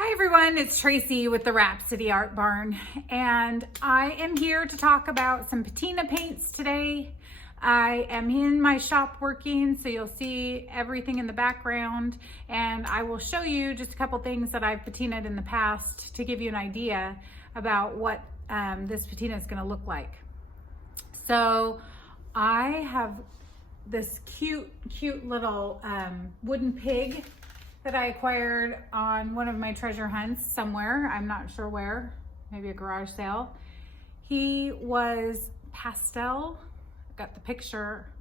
Hi everyone, it's Tracy with the Rhapsody Art Barn, and I am here to talk about some patina paints today. I am in my shop working, so you'll see everything in the background, and I will show you just a couple things that I've patinaed in the past to give you an idea about what this patina is going to look like. So I have this cute little wooden pig that I acquired on one of my treasure hunts somewhere. I'm not sure where, maybe a garage sale. He was pastel, got the picture,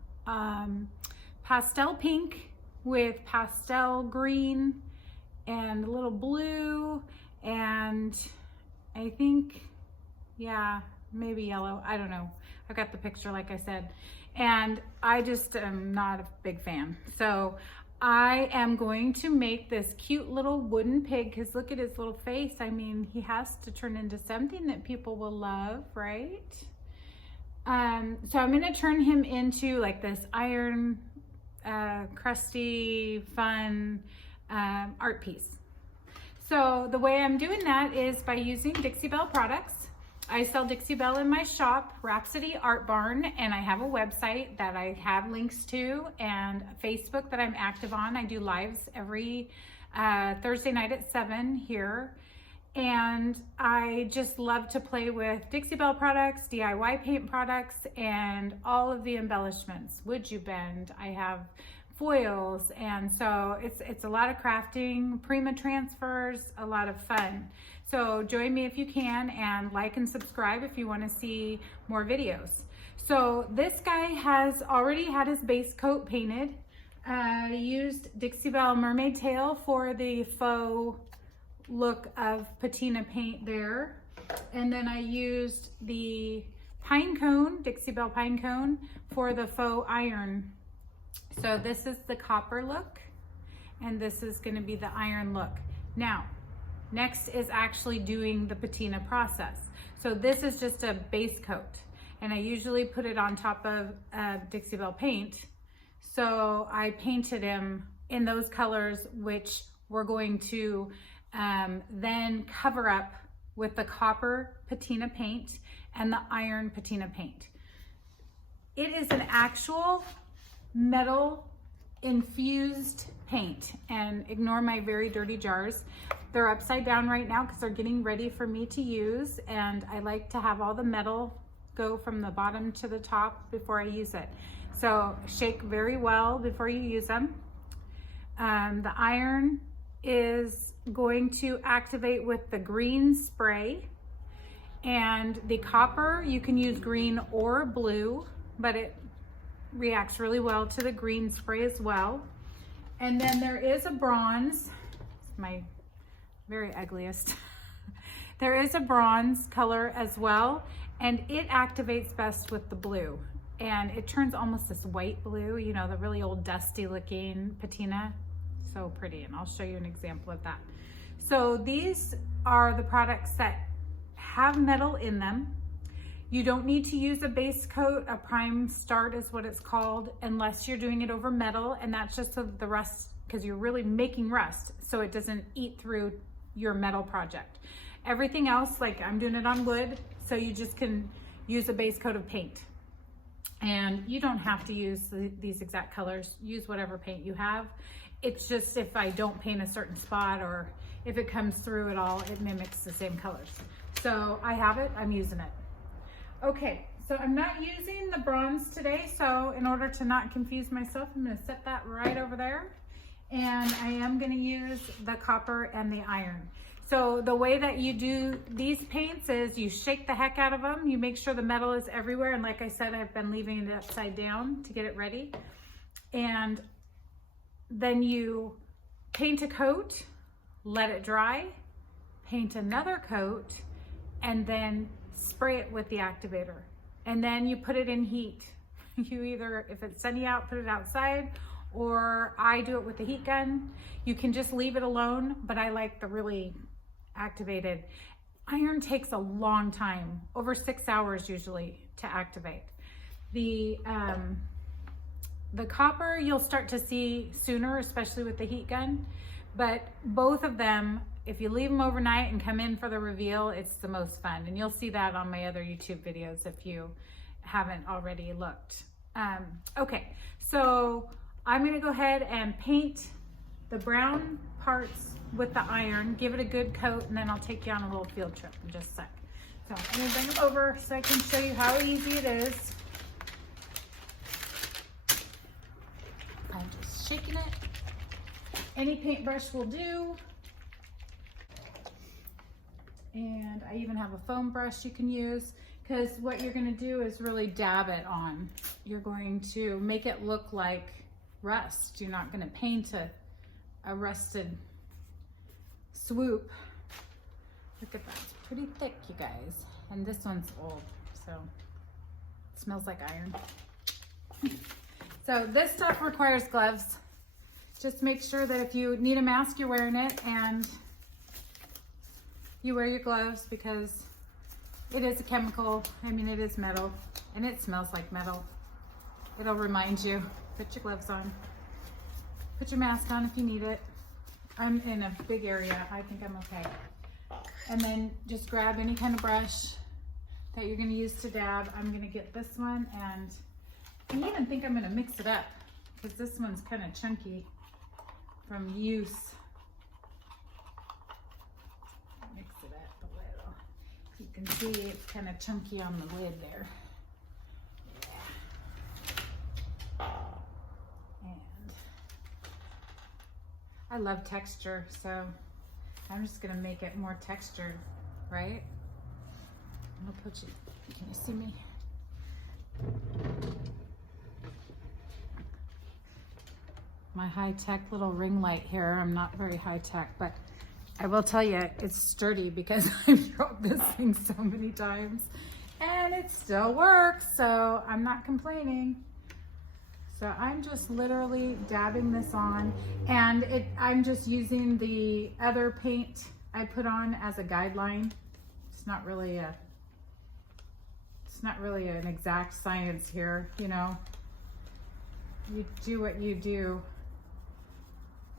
pastel pink with pastel green and a little blue and I think, yeah, maybe yellow, I don't know. I've got the picture like I said, and I just am not a big fan. So I am going to make this cute little wooden pig, because look at his little face. I mean, he has to turn into something that people will love, right? So I'm going to turn him into like this iron, crusty, fun art piece. So the way I'm doing that is by using Dixie Belle products. I sell Dixie Belle in my shop, Rhapsody Art Barn, and I have a website that I have links to and Facebook that I'm active on. I do lives every Thursday night at 7 here. And I just love to play with Dixie Belle products, DIY paint products, and all of the embellishments. Would you bend? I have foils, and so it's a lot of crafting, Prima transfers, a lot of fun. So join me if you can, and like and subscribe if you want to see more videos. So this guy has already had his base coat painted. I used Dixie Belle Mermaid Tail for the faux look of patina paint there. And then I used the pine cone, Dixie Belle pine cone, for the faux iron. So this is the copper look, and this is going to be the iron look. Now, next is actually doing the patina process. So this is just a base coat, and I usually put it on top of Dixie Belle paint. So I painted him in those colors, which we're going to then cover up with the copper patina paint and the iron patina paint. It is an actual metal infused paint, and ignore my very dirty jars. They're upside down right now because they're getting ready for me to use, and I like to have all the metal go from the bottom to the top before I use it. So shake very well before you use them. The iron is going to activate with the green spray, and the copper, you can use green or blue, but it reacts really well to the green spray as well. And then there is a bronze, my very ugliest. There is a bronze color as well, and it activates best with the blue. And it turns almost this white blue, you know, the really old dusty looking patina. So pretty, and I'll show you an example of that. So these are the products that have metal in them. You don't need to use a base coat, a prime start is what it's called, unless you're doing it over metal, and that's just so that the rust, because you're really making rust, so it doesn't eat through your metal project. Everything else, like I'm doing it on wood, so you just can use a base coat of paint. And you don't have to use these exact colors, use whatever paint you have. It's just if I don't paint a certain spot, or if it comes through at all, it mimics the same colors. So I have it, I'm using it. Okay, so I'm not using the bronze today, so in order to not confuse myself, I'm going to set that right over there. And I am going to use the copper and the iron. So the way that you do these paints is you shake the heck out of them. You make sure the metal is everywhere. And like I said, I've been leaving it upside down to get it ready. And then you paint a coat, let it dry, paint another coat, and then spray it with the activator. And then you put it in heat. You either, if it's sunny out, put it outside, or I do it with the heat gun. You can just leave it alone, but I like the really activated. Iron takes a long time, over 6 hours usually to activate. The copper you'll start to see sooner, especially with the heat gun, but both of them if you leave them overnight and come in for the reveal, it's the most fun. And you'll see that on my other YouTube videos if you haven't already looked. Okay, so I'm gonna go ahead and paint the brown parts with the iron, give it a good coat, and then I'll take you on a little field trip in just a sec. So I'm gonna bring them over so I can show you how easy it is. I'm just shaking it. Any paintbrush will do. And I even have a foam brush you can use, because what you're gonna do is really dab it on. You're going to make it look like rust. You're not gonna paint a rusted swoop. Look at that, it's pretty thick, you guys. And this one's old, so it smells like iron. So this stuff requires gloves. Just make sure that if you need a mask, you're wearing it, and you wear your gloves, because it is a chemical. I mean, it is metal, and it smells like metal. It'll remind you. Put your gloves on. Put your mask on if you need it. I'm in a big area. I think I'm okay. And then just grab any kind of brush that you're going to use to dab. I'm going to get this one, and I even think I'm going to mix it up, because this one's kind of chunky from use. Mix it up a little. You can see it's kind of chunky on the lid there. Yeah. And I love texture, so I'm just gonna make it more textured, right? I'll put you, can you see me? My high-tech little ring light here. I'm not very high-tech, but I will tell you, it's sturdy because I've dropped this thing so many times and it still works, so I'm not complaining. So I'm just literally dabbing this on, and I'm just using the other paint I put on as a guideline. It's not really an exact science here, you know. You do what you do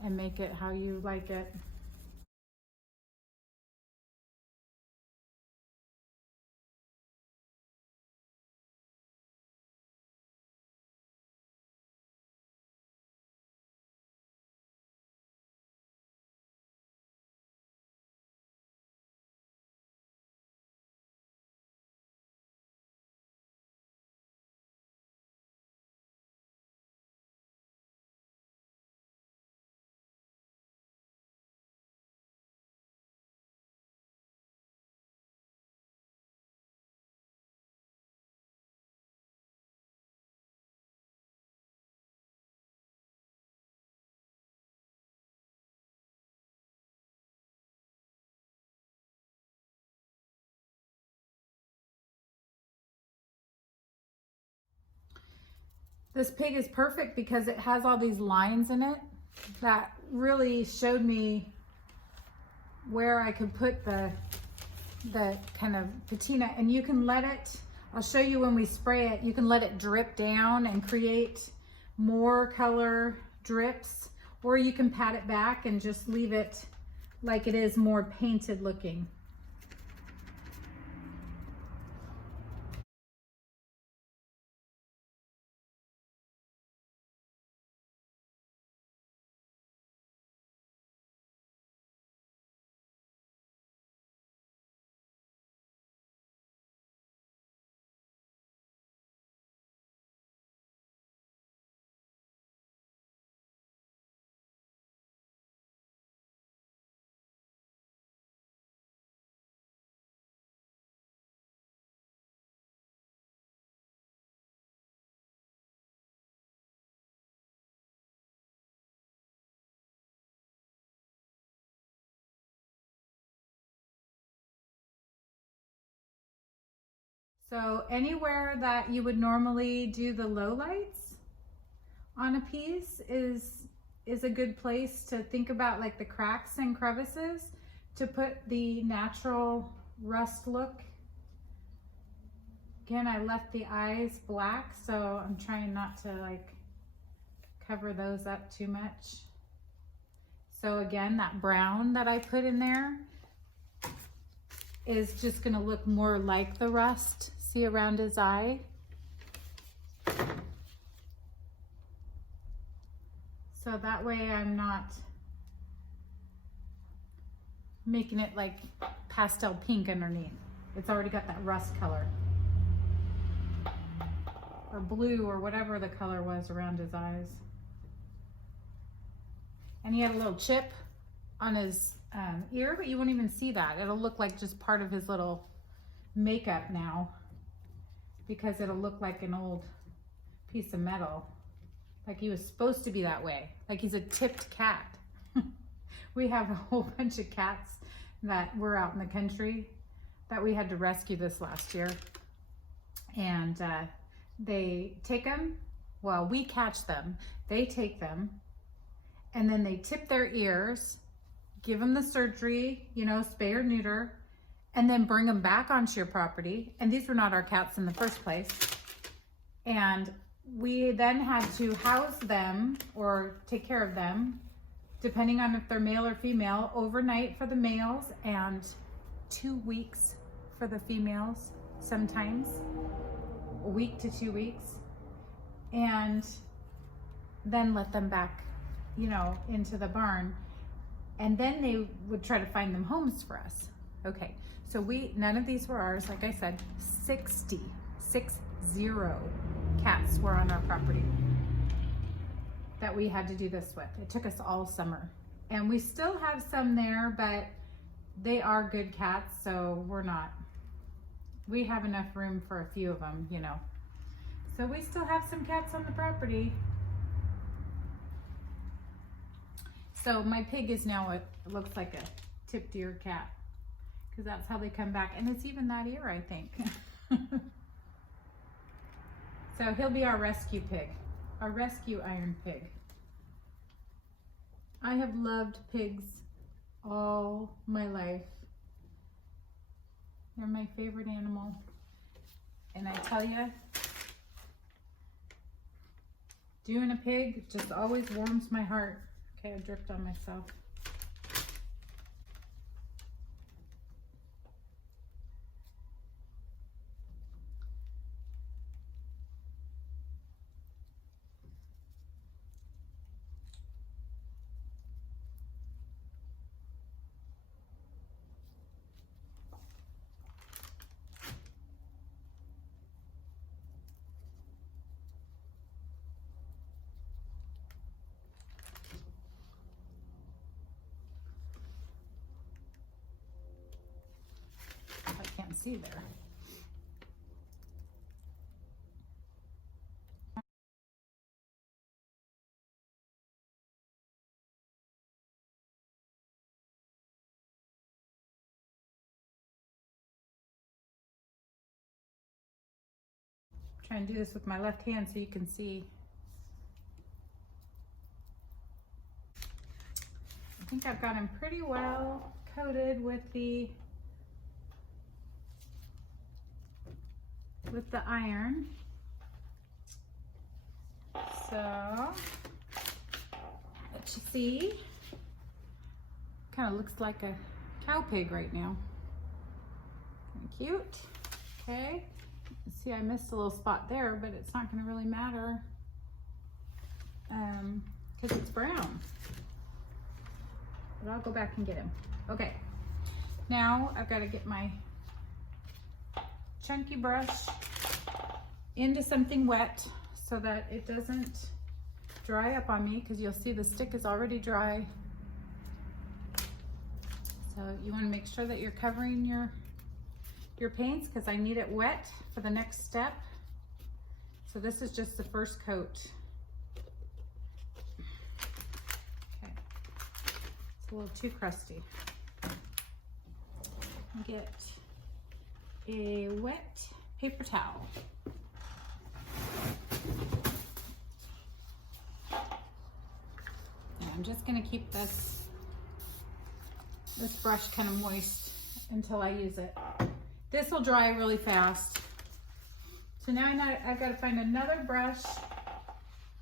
and make it how you like it. This pig is perfect because it has all these lines in it that really showed me where I could put the kind of patina. And you can let it, I'll show you when we spray it, you can let it drip down and create more color drips, or you can pat it back and just leave it like it is more painted looking. So anywhere that you would normally do the low lights on a piece is a good place to think about, like the cracks and crevices, to put the natural rust look. Again, I left the eyes black, so I'm trying not to like cover those up too much. So again, that brown that I put in there is just gonna look more like the rust. See around his eye? So that way I'm not making it like pastel pink underneath. It's already got that rust color. Or blue, or whatever the color was around his eyes. And he had a little chip on his ear, but you won't even see that. It'll look like just part of his little makeup now, because it'll look like an old piece of metal. Like he was supposed to be that way. Like he's a tipped cat. We have a whole bunch of cats that were out in the country that we had to rescue this last year. And they take them, well, we catch them, they take them, and then they tip their ears, give them the surgery, you know, spay or neuter, and then bring them back onto your property. And these were not our cats in the first place. And we then had to house them or take care of them, depending on if they're male or female, overnight for the males and 2 weeks for the females, sometimes a week to 2 weeks, and then let them back, you know, into the barn. And then they would try to find them homes for us. Okay, so none of these were ours. Like I said, 60 cats were on our property that we had to do this with. It took us all summer. And we still have some there, but they are good cats, so we have enough room for a few of them, you know. So we still have some cats on the property. So my pig is now what looks like a tipped ear cat, because that's how they come back. And it's even that ear, I think. So he'll be our rescue pig, our rescue iron pig. I have loved pigs all my life. They're my favorite animal. And I tell you, doing a pig just always warms my heart. Okay, I dripped on myself. See there. Try and do this with my left hand so you can see. I think I've got him pretty well coated with the iron. So let you see, kind of looks like a cow pig right now. Cute. Okay, see, I missed a little spot there, but it's not going to really matter because it's brown. But I'll go back and get him. Okay, now I've got to get my chunky brush into something wet so that it doesn't dry up on me, because you'll see the stick is already dry. So you want to make sure that you're covering your paints, because I need it wet for the next step. So this is just the first coat. Okay, it's a little too crusty. Get a wet paper towel. And I'm just going to keep this brush kind of moist until I use it. This will dry really fast. So now I've got to find another brush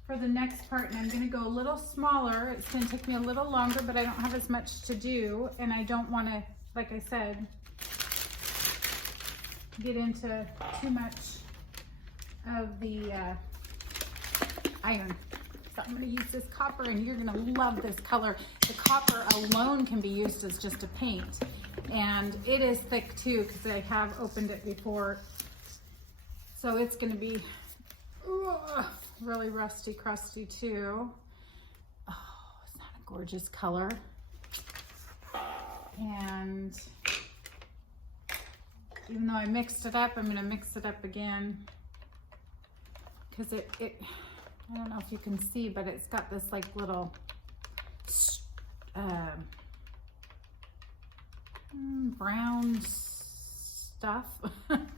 for the next part, and I'm going to go a little smaller. It's going to take me a little longer, but I don't have as much to do, and I don't want to, like I said, get into too much of the iron. So I'm going to use this copper, and you're going to love this color. The copper alone can be used as just a paint, and it is thick too because I have opened it before, so it's going to be really rusty crusty too. Oh, it's not a gorgeous color. And even though I mixed it up, I'm going to mix it up again because it I don't know if you can see, but it's got this like little brown stuff.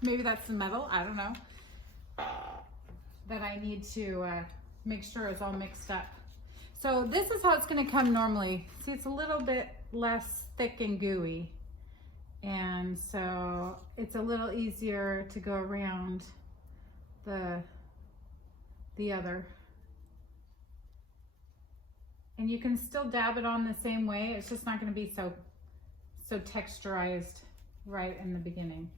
Maybe that's the metal, I don't know, that I need to make sure is all mixed up. So this is how it's going to come normally. See, it's a little bit less thick and gooey, and so it's a little easier to go around the other. And you can still dab it on the same way. It's just not going to be so texturized right in the beginning.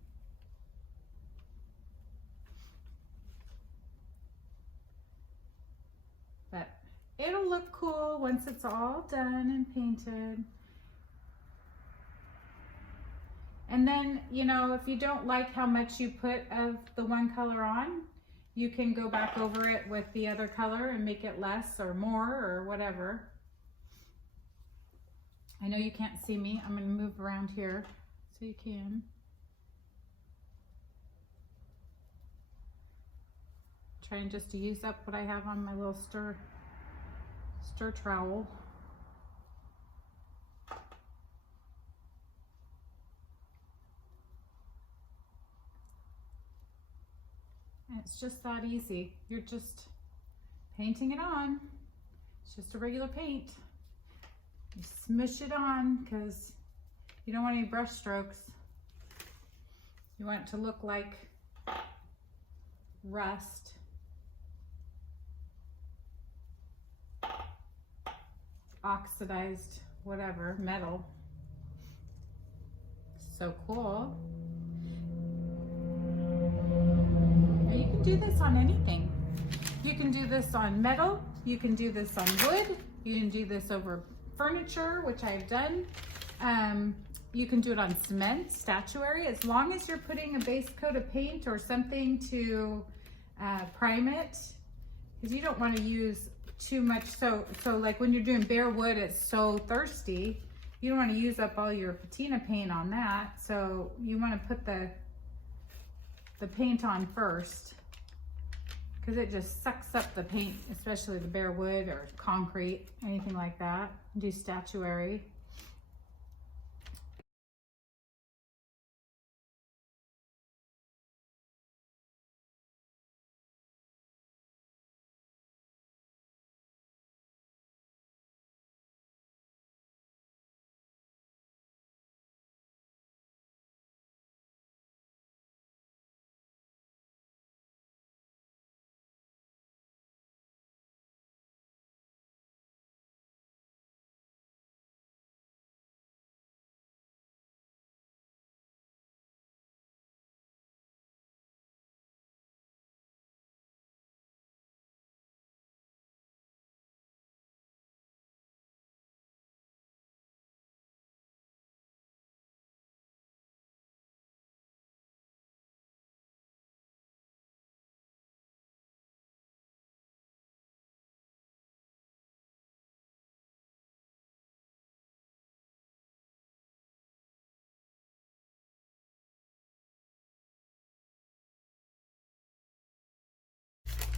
But it'll look cool once it's all done and painted. And then, you know, if you don't like how much you put of the one color on, you can go back over it with the other color and make it less or more or whatever. I know you can't see me. I'm going to move around here so you can. Trying just to use up what I have on my little stir trowel. And it's just that easy. You're just painting it on. It's just a regular paint. You smush it on because you don't want any brush strokes. You want it to look like rust. Oxidized, whatever, metal. So cool. And you can do this on anything. You can do this on metal. You can do this on wood. You can do this over furniture, which I've done. You can do it on cement, statuary, as long as you're putting a base coat of paint or something to prime it, because you don't want to use too much. So like when you're doing bare wood, it's so thirsty. You don't want to use up all your patina paint on that. So you want to put the paint on first, because it just sucks up the paint, especially the bare wood or concrete, anything like that. Do statuary.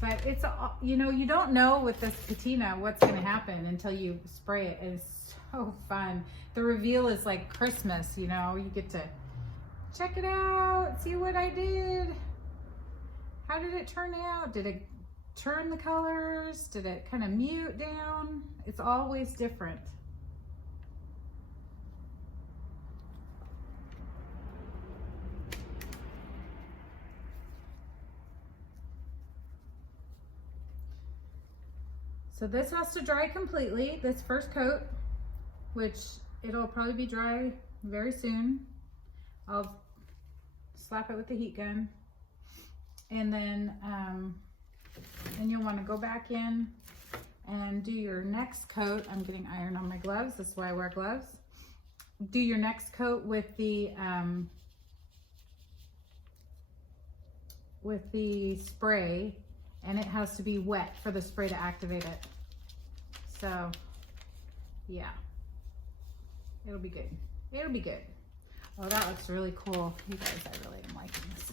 But it's, you know, you don't know with this patina what's going to happen until you spray it. It's so fun. The reveal is like Christmas, you know. You get to check it out, see what I did. How did it turn out? Did it turn the colors? Did it kind of mute down? It's always different. So this has to dry completely, this first coat, which it'll probably be dry very soon. I'll slap it with the heat gun. And then you'll want to go back in and do your next coat. I'm getting iron on my gloves. That's why I wear gloves. Do your next coat with the spray, and it has to be wet for the spray to activate it. So yeah, it'll be good. It'll be good. Oh, that looks really cool. You guys, I really am liking this.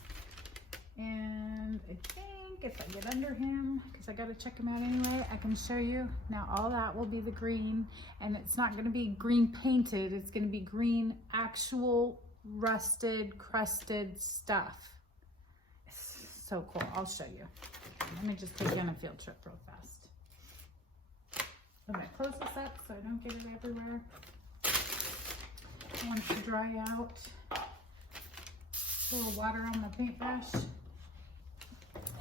And I think if I get under him, because I got to check him out anyway, I can show you. Now all that will be the green, and it's not going to be green painted. It's going to be green, actual rusted, crusted stuff. It's so cool. I'll show you. Let me just take you on a field trip real fast. I'm going to close this up so I don't get it everywhere. I want it to dry out. A little water on the paintbrush.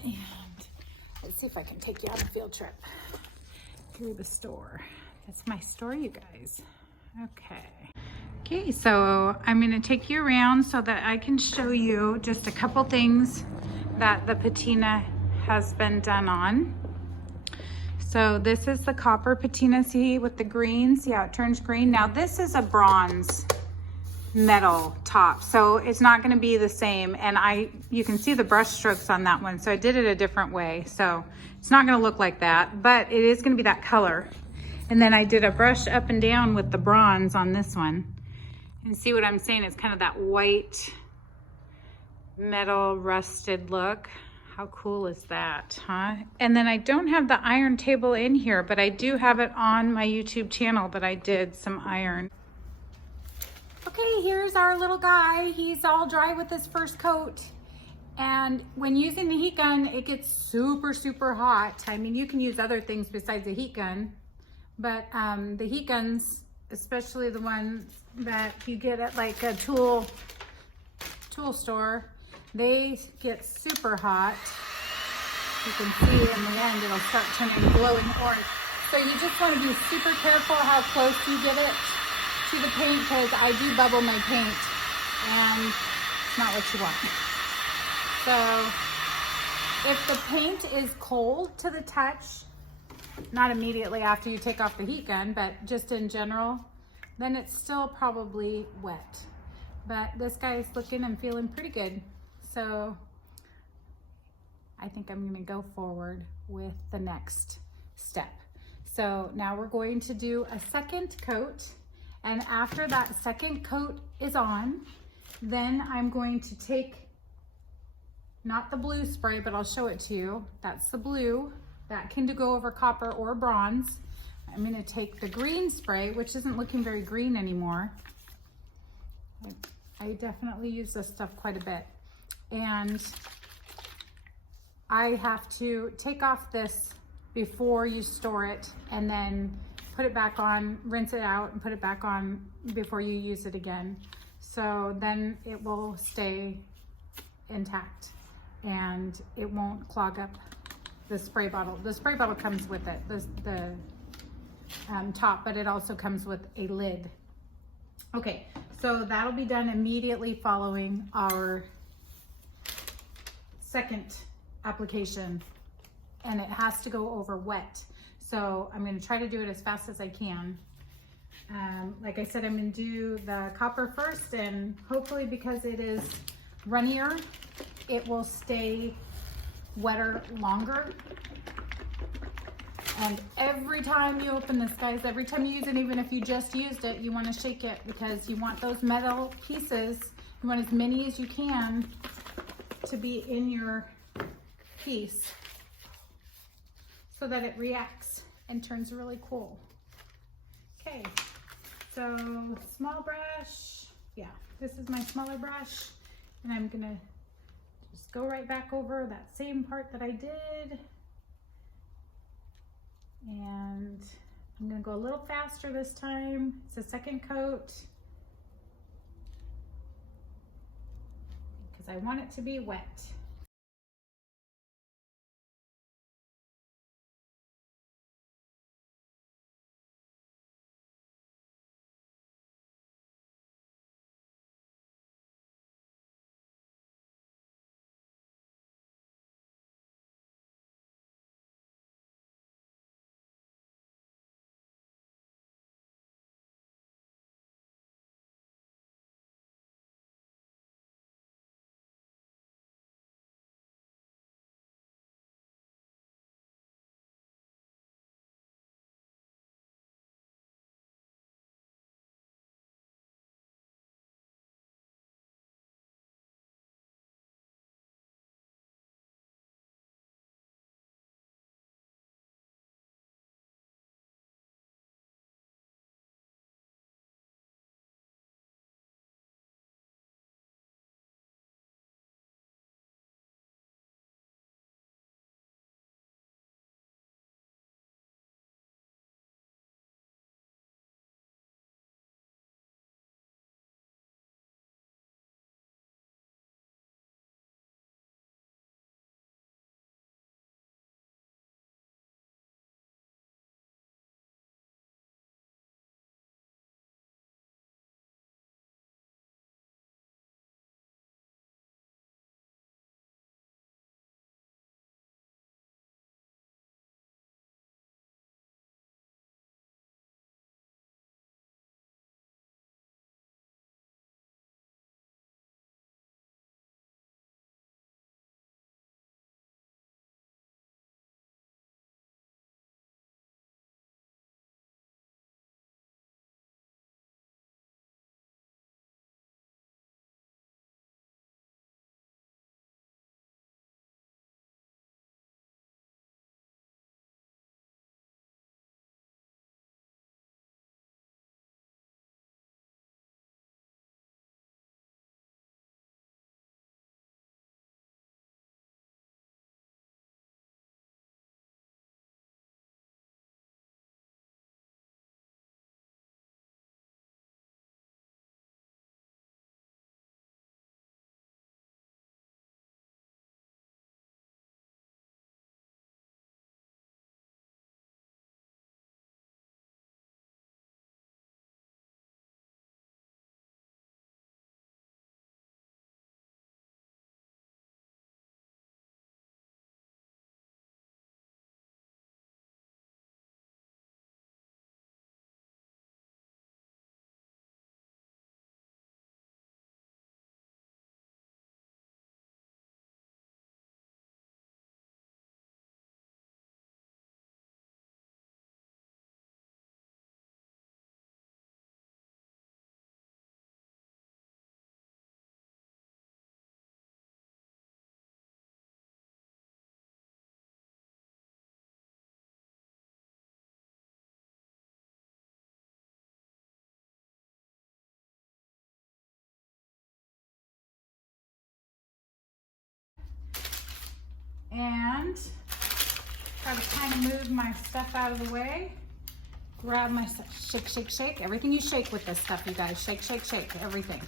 And let's see if I can take you on a field trip through the store. That's my store, you guys. Okay, so I'm going to take you around so that I can show you just a couple things that the patina has been done on. So this is the copper patina, see, with the green. See how it turns green? Now this is a bronze metal top, so it's not going to be the same, and you can see the brush strokes on that one, so I did it a different way, so it's not going to look like that, but it is going to be that color. And then I did a brush up and down with the bronze on this one, and see what I'm saying? It's kind of that white metal rusted look. How cool is that, huh? And then I don't have the iron table in here, but I do have it on my YouTube channel that I did some iron. Okay, here's our little guy. He's all dry with his first coat. And when using the heat gun, it gets super, super hot. I mean, you can use other things besides the heat gun, but the heat guns, especially the ones that you get at like a tool store, they get super hot. You can see in the end, it'll start turning glowing orange. So you just want to be super careful how close you get it to the paint, because I do bubble my paint, and it's not what you want. So if the paint is cold to the touch, not immediately after you take off the heat gun, but just in general, then it's still probably wet. But this guy is looking and feeling pretty good. So I think I'm gonna go forward with the next step. So now we're going to do a second coat. And after that second coat is on, then I'm going to take, not the blue spray, but I'll show it to you. That's the blue. That can go over copper or bronze. I'm going to take the green spray, which isn't looking very green anymore. I definitely use this stuff quite a bit. And I have to take off this before you store it, and then put it back on, rinse it out, and put it back on before you use it again. So then it will stay intact and it won't clog up the spray bottle. The spray bottle comes with it, the top, but it also comes with a lid. Okay, so that'll be done immediately following our second application, and it has to go over wet. So I'm going to try to do it as fast as I can. Like I said, I'm going to do the copper first, and hopefully because it is runnier, it will stay wetter longer. And every time you open this, guys, every time you use it, even if you just used it, you want to shake it, because you want those metal pieces, you want as many as you can to be in your piece, so that it reacts and turns really cool. Okay, so small brush. Yeah, this is my smaller brush, and I'm gonna just go right back over that same part that I did. And I'm gonna go a little faster this time. It's a second coat, because I want it to be wet. and try to kind of move my stuff out of the way. Grab my stuff, shake, shake, shake. Everything you shake with this stuff, you guys. Shake, shake, shake, everything.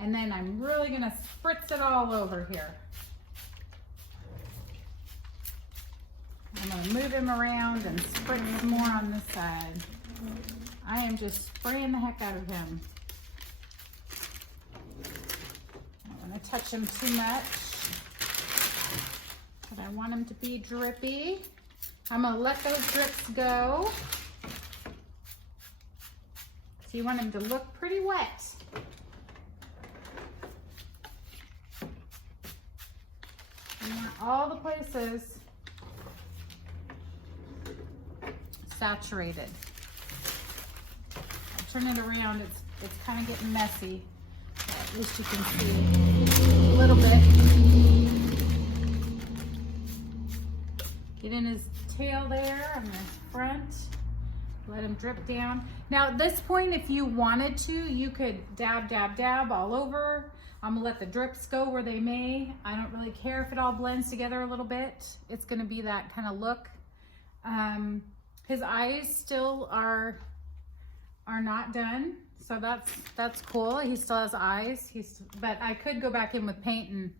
And then I'm really gonna spritz it all over here. I'm gonna move him around and spritz more on this side. I am just spraying the heck out of him. I don't wanna touch him too much, but I want him to be drippy. I'm gonna let those drips go. So you want him to look pretty wet. You want all the places saturated. I'll turn it around. It's kind of getting messy. But at least you can see a little bit. Get in his tail there on his front. Let him drip down. Now at this point, if you wanted to, you could dab, dab, dab all over. I'm gonna let the drips go where they may. I don't really care if it all blends together a little bit. It's gonna be that kind of look. His eyes still are not done, so that's cool. He still has eyes. But I could go back in with paint and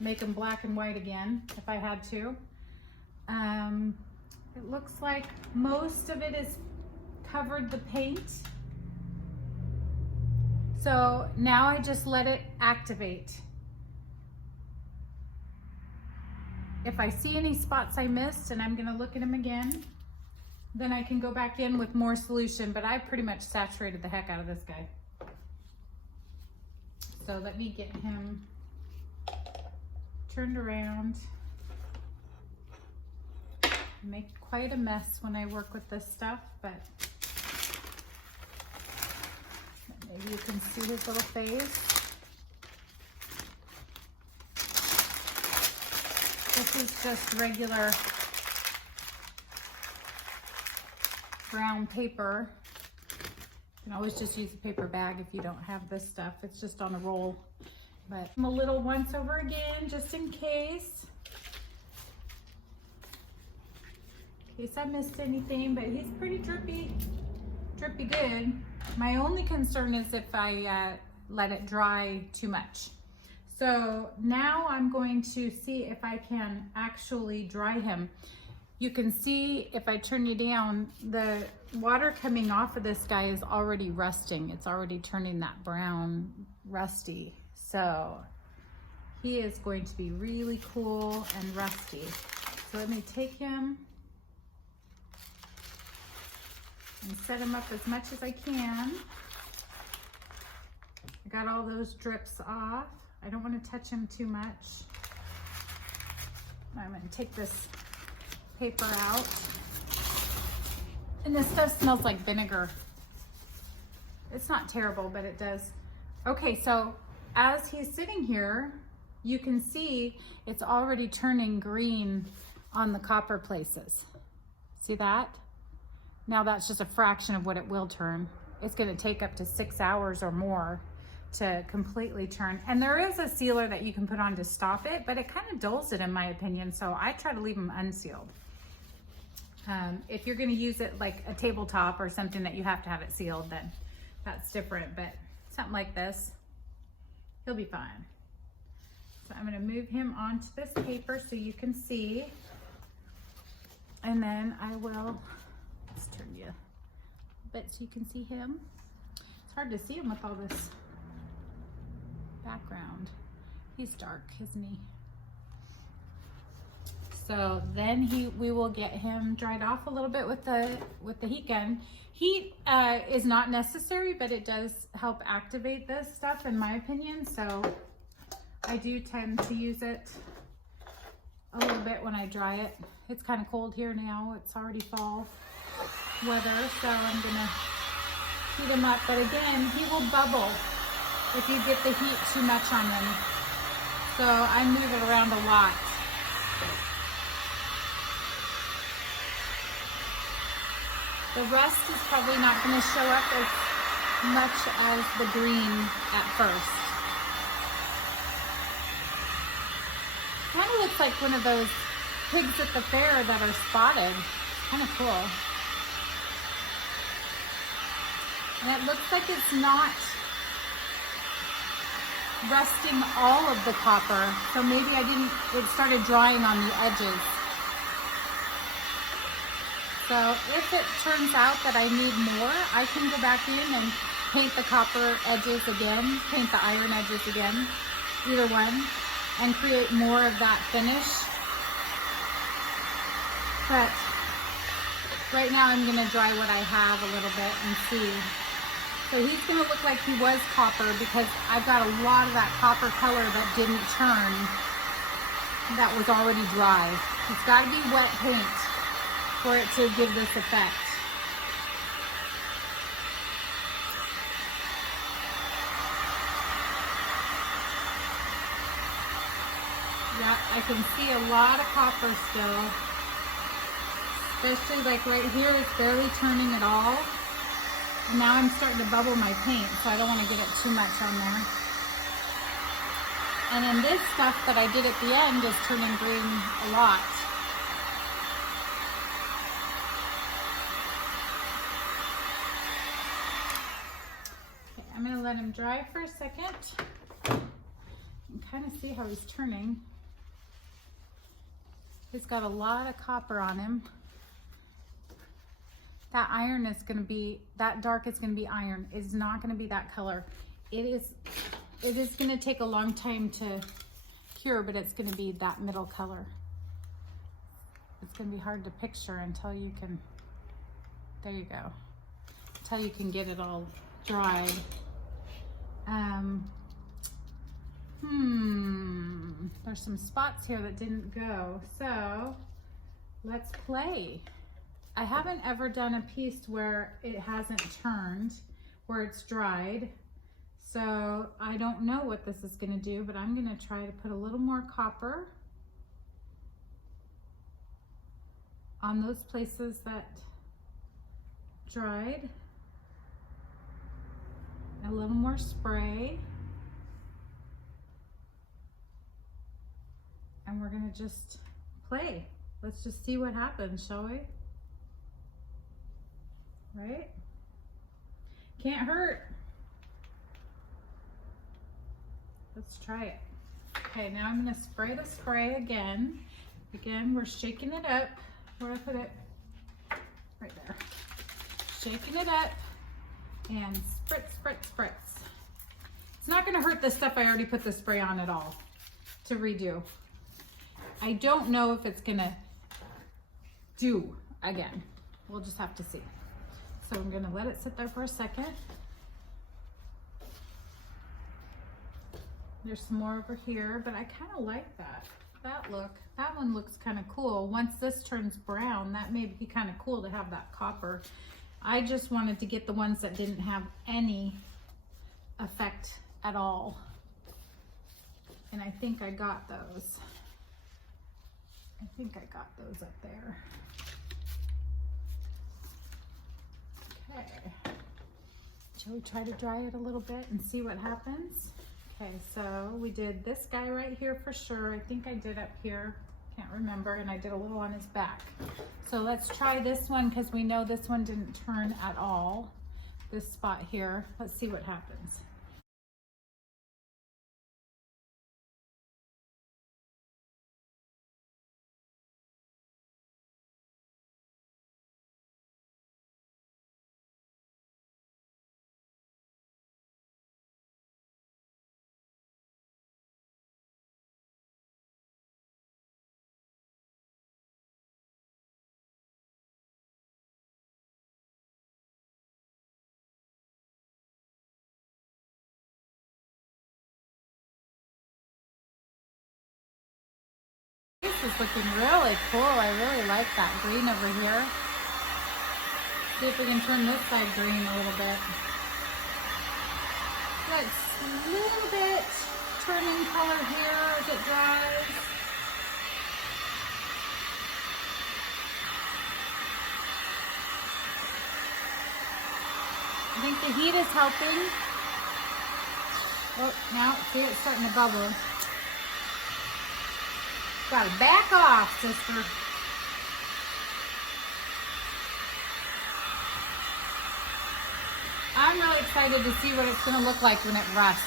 make him black and white again if I had to. It looks like most of it is covered the paint. So now I just let it activate. If I see any spots I missed and I'm gonna look at them again, then I can go back in with more solution, but I pretty much saturated the heck out of this guy. So let me get him turned around. Make quite a mess when I work with this stuff, but maybe you can see his little face. This is just regular brown paper. You can always just use a paper bag if you don't have this stuff. It's just on a roll. But I'm a little once over again, just in case I missed anything, but he's pretty drippy good. My only concern is if I let it dry too much. So now I'm going to see if I can actually dry him. You can see if I turn you down, the water coming off of this guy is already rusting. It's already turning that brown rusty. So he is going to be really cool and rusty. So let me take him and set him up as much as I can. I got all those drips off. I don't want to touch him too much. I'm going to take this paper out. And this stuff smells like vinegar. It's not terrible, but it does. Okay, so as he's sitting here, you can see it's already turning green on the copper places. See that? Now that's just a fraction of what it will turn. It's gonna take up to 6 hours or more to completely turn. And there is a sealer that you can put on to stop it, but it kind of dulls it in my opinion, so I try to leave them unsealed. If you're gonna use it like a tabletop or something that you have to have it sealed, then that's different, but something like this, he'll be fine. So I'm gonna move him onto this paper so you can see, and then I will just turn you a bit so you can see him. It's hard to see him with all this background. He's dark, isn't he? So then we will get him dried off a little bit with the heat gun. Heat is not necessary, but it does help activate this stuff in my opinion. So I do tend to use it a little bit when I dry it. It's kind of cold here now. It's already fall weather, so I'm gonna heat him up. But again, he will bubble if you get the heat too much on him. So I move it around a lot. The rust is probably not going to show up as much as the green at first. Kind of looks looks like one of those pigs at the fair that are spotted. Kind of cool. And it looks like it's not rusting all of the copper. So maybe it started drying on the edges. So if it turns out that I need more, I can go back in and paint the copper edges again, paint the iron edges again, either one, and create more of that finish. But right now I'm gonna dry what I have a little bit and see. So he's gonna look like he was copper because I've got a lot of that copper color that didn't turn, that was already dry. It's gotta be wet paint for it to give this effect. Yeah, I can see a lot of copper still. Especially like right here, it's barely turning at all. And now I'm starting to bubble my paint, so I don't want to get it too much on there. And then this stuff that I did at the end is turning green a lot. Okay, I'm going to let him dry for a second and kind of see how he's turning. He's got a lot of copper on him. That iron is going to be, that dark is going to be iron. It's not going to be that color. It is going to take a long time to cure, but it's going to be that middle color. It's going to be hard to picture until you can, there you go, until you can get it all dried. There's some spots here that didn't go, so let's play. I haven't ever done a piece where it hasn't turned, where it's dried. So I don't know what this is gonna do, but I'm gonna try to put a little more copper on those places that dried. A little more spray. And we're gonna just play. Let's just see what happens, shall we? Right? Can't hurt. Let's try it. Okay, now I'm gonna spray the spray again. Again, we're shaking it up. Where I put it? Right there. Shaking it up and spritz, spritz, spritz. It's not gonna hurt the stuff I already put the spray on at all to redo. I don't know if it's gonna do again. We'll just have to see. So I'm gonna let it sit there for a second. There's some more over here, but I kind of like that. That one looks kind of cool. Once this turns brown, that may be kind of cool to have that copper. I just wanted to get the ones that didn't have any effect at all. And I think I got those. I think I got those up there. Okay, shall we try to dry it a little bit and see what happens? Okay, so we did this guy right here for sure. I think I did up here, can't remember, and I did a little on his back. So let's try this one because we know this one didn't turn at all. This spot here, let's see what happens. This is looking really cool. I really like that green over here. See if we can turn this side green a little bit. That's a little bit turning color here as it dries. I think the heat is helping. Oh, now see it's starting to bubble. Gotta back off, sister. I'm really excited to see what it's gonna look like when it rusts.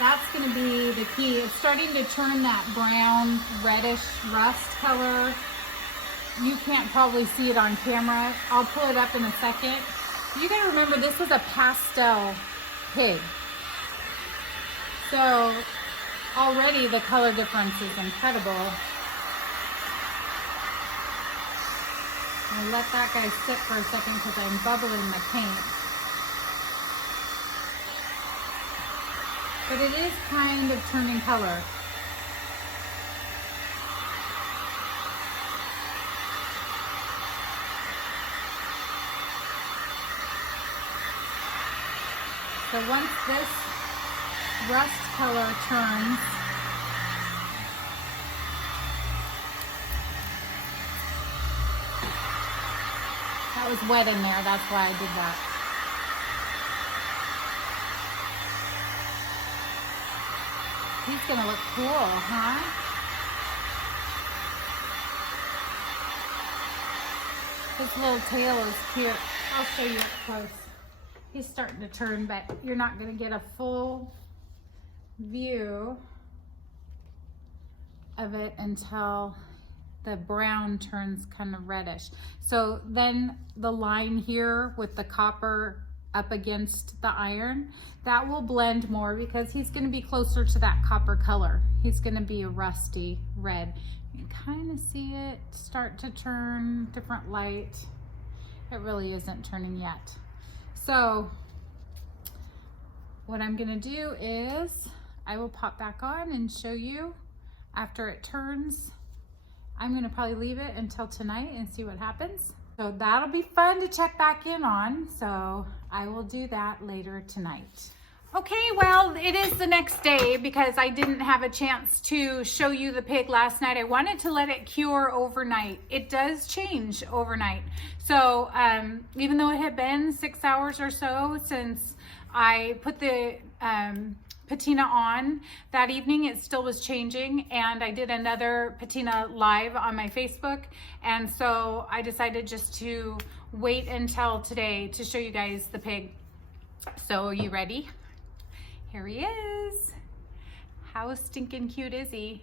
That's gonna be the key. It's starting to turn that brown, reddish rust color. You can't probably see it on camera. I'll pull it up in a second. You gotta remember, this is a pastel pig. So already the color difference is incredible. I'll let that guy sit for a second because I'm bubbling the paint. But it is kind of turning color. So once this rust color turns, that was wet in there, that's why I did that. He's gonna look cool, huh? His little tail is cute. I'll show you up close. He's starting to turn, but you're not gonna get a full view of it until the brown turns kind of reddish. So then the line here with the copper up against the iron, that will blend more because he's going to be closer to that copper color. He's going to be a rusty red. You can kind of see it start to turn different light. It really isn't turning yet. So what I'm going to do is I will pop back on and show you after it turns. I'm going to probably leave it until tonight and see what happens. So that'll be fun to check back in on. So I will do that later tonight. Okay, well, it is the next day because I didn't have a chance to show you the pig last night. I wanted to let it cure overnight. It does change overnight. So even though it had been 6 hours or so since I put the patina on that evening, it still was changing, and I did another patina live on my Facebook, and so I decided just to wait until today to show you guys the pig. So are you ready? Here he is. How stinking cute is he?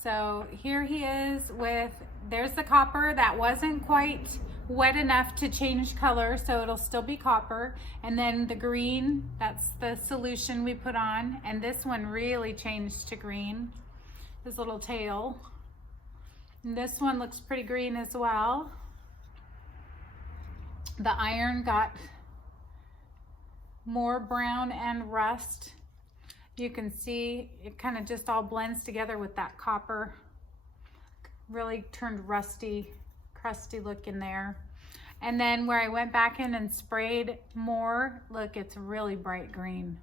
So here he is with, there's the copper that wasn't quite wet enough to change color, so it'll still be copper. And then the green, that's the solution we put on. And this one really changed to green, his little tail. And this one looks pretty green as well. The iron got more brown and rust. You can see it kind of just all blends together with that copper. Really turned rusty, crusty look in there. And then where I went back in and sprayed more, look, it's really bright green.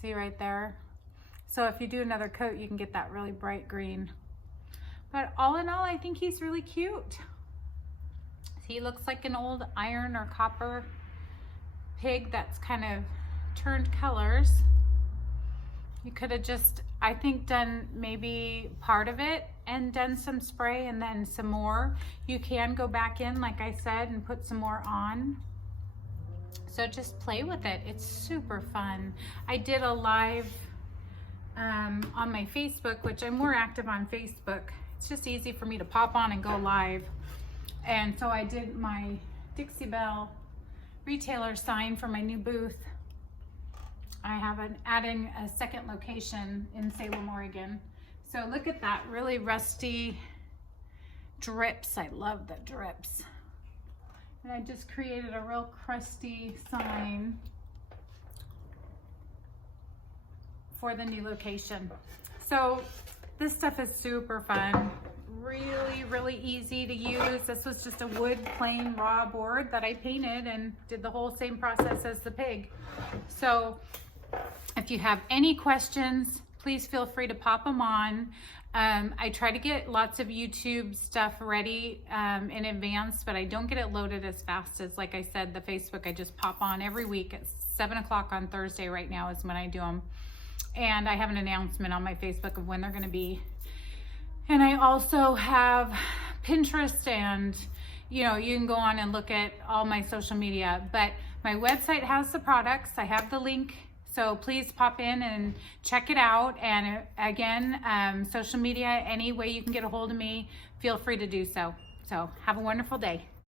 See right there? So if you do another coat, you can get that really bright green. But all in all, I think he's really cute. He looks like an old iron or copper pig that's kind of turned colors. You could have just, I think, done maybe part of it and done some spray and then some more. You can go back in, like I said, and put some more on. So just play with it. It's super fun. I did a live on my Facebook, which I'm more active on Facebook. It's just easy for me to pop on and go live. And so I did my Dixie Belle retailer sign for my new booth. I have adding a second location in Salem, Oregon. So look at that, really rusty drips. I love the drips. And I just created a real crusty sign for the new location. So this stuff is super fun. Really, really easy to use. This was just a wood plain raw board that I painted and did the whole same process as the pig. So if you have any questions, please feel free to pop them on. I try to get lots of YouTube stuff ready in advance, but I don't get it loaded as fast as, like I said, the Facebook. I just pop on every week at 7 o'clock on Thursday right now is when I do them. And I have an announcement on my Facebook of when they're going to be. And I also have Pinterest, and you know, you can go on and look at all my social media, but my website has the products. I have the link, so please pop in and check it out. And again, social media, any way you can get a hold of me, feel free to do so. So have a wonderful day.